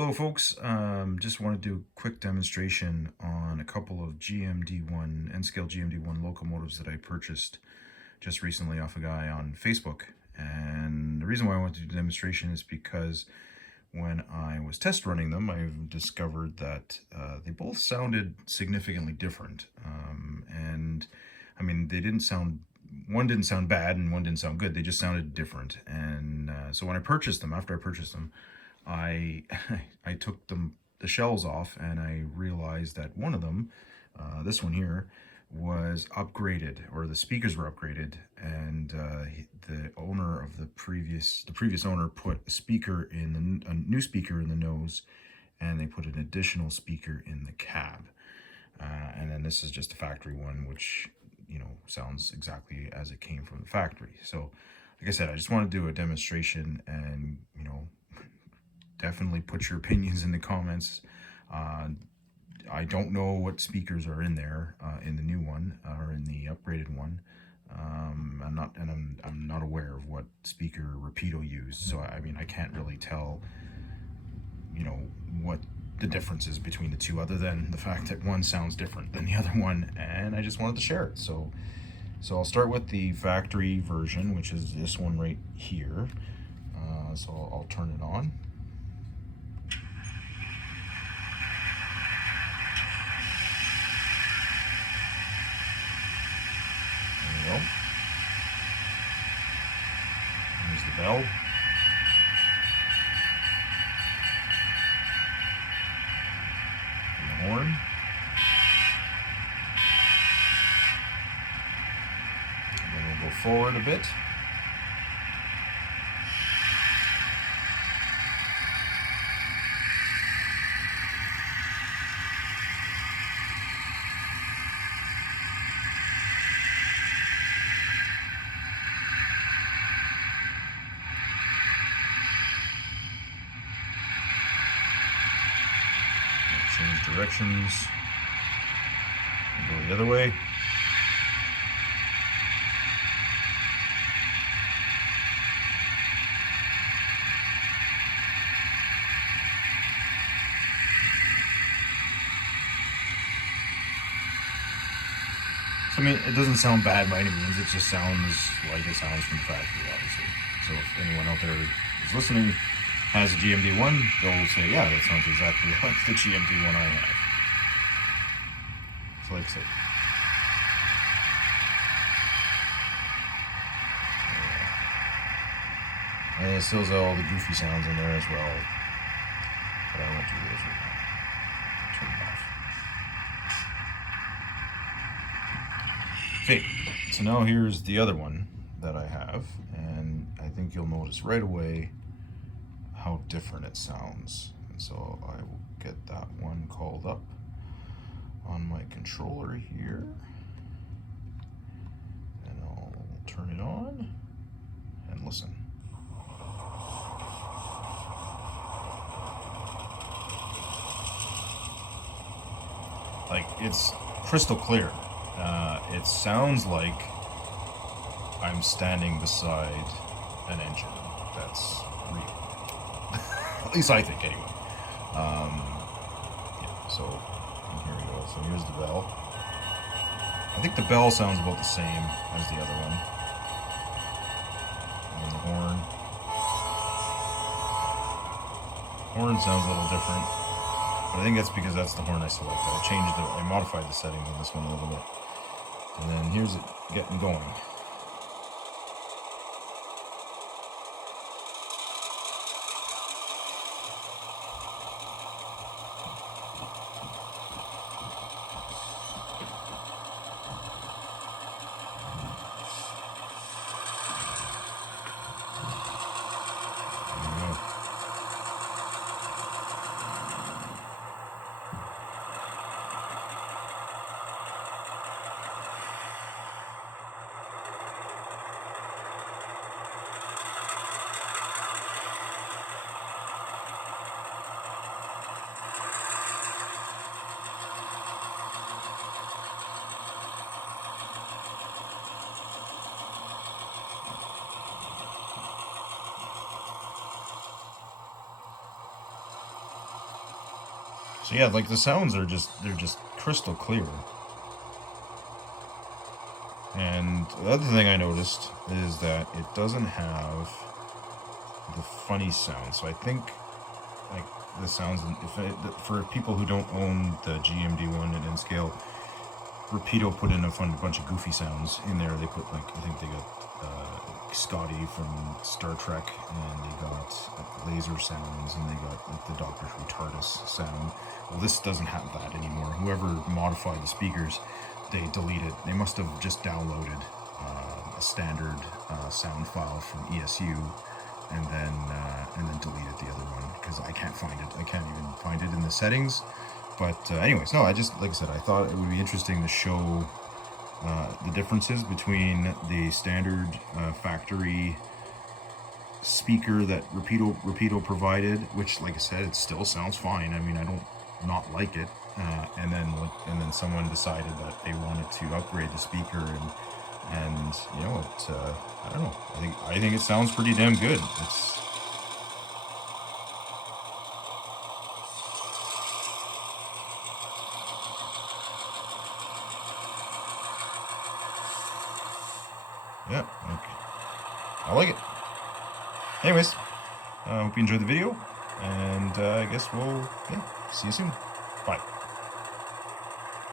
Hello folks, just want to do a quick demonstration on a couple of GMD1, N-Scale GMD1 locomotives that I purchased just recently off a guy on Facebook. And the reason why I want to do the demonstration is because when I was test running them, I've discovered that they both sounded significantly different. And I mean, one didn't sound bad and one didn't sound good. They just sounded different. And so when I purchased them, after I purchased them, I I took the shells off and I realized that one of them, this one here, was upgraded, or the speakers were upgraded, and the owner of the previous owner put a new speaker in the nose, and they put an additional speaker in the cab, and then this is just a factory one, which sounds exactly as it came from the factory. So like I said, I just want to do a demonstration, and definitely put your opinions in the comments. I don't know what speakers are in there in the new one or in the upgraded one. I'm not aware of what speaker Rapido used, so I mean I can't really tell, what the difference is between the two, other than the fact that one sounds different than the other one, and I just wanted to share it. So I'll start with the factory version, which is this one right here. So I'll turn it on. There we go. There's the bell. And the horn. And then we'll go forward a bit. Change directions. Go the other way. So, I mean, it doesn't sound bad by any means. It just sounds like it sounds from the factory, obviously. So if anyone out there is listening has a GMD1, they'll say, yeah, that sounds exactly like the GMD1 I have. So like I said, and it still has all the goofy sounds in there as well, but I won't do those right now. Turn it off. Okay, so now here's the other one that I have, and I think you'll notice right away how different it sounds. And so I will get that one called up on my controller here, and I'll turn it on and listen. Like, it's crystal clear. It sounds like I'm standing beside an engine that's real. At least I think, anyway. Yeah, so here we go. So here's the bell. I think the bell sounds about the same as the other one. And the horn. Horn sounds a little different, but I think that's because that's the horn I selected. I modified the settings on this one a little bit. And then here's it getting going. So yeah, like the sounds are they're just crystal clear. And the other thing I noticed is that it doesn't have the funny sound. So I think like the sounds, for people who don't own the GMD1 and N-Scale, Rapido put in a bunch of goofy sounds in there. They put like, I think they got Scotty from Star Trek, and they got like laser sounds, and they got like the Doctor Who TARDIS sound. Well, this doesn't have that anymore. Whoever modified the speakers, they deleted. They must have just downloaded a standard sound file from ESU, and then deleted the other one, because I can't find it. I can't even find it in the settings. But anyways, no, I just, like I said, I thought it would be interesting to show the differences between the standard factory speaker that Rapido provided, which, like I said, it still sounds fine. I mean, I don't not like it. And then someone decided that they wanted to upgrade the speaker, and you know, I don't know. I think it sounds pretty damn good. It's yeah, okay. I like it. Anyways, I hope you enjoyed the video, and I guess we'll see you soon. Bye.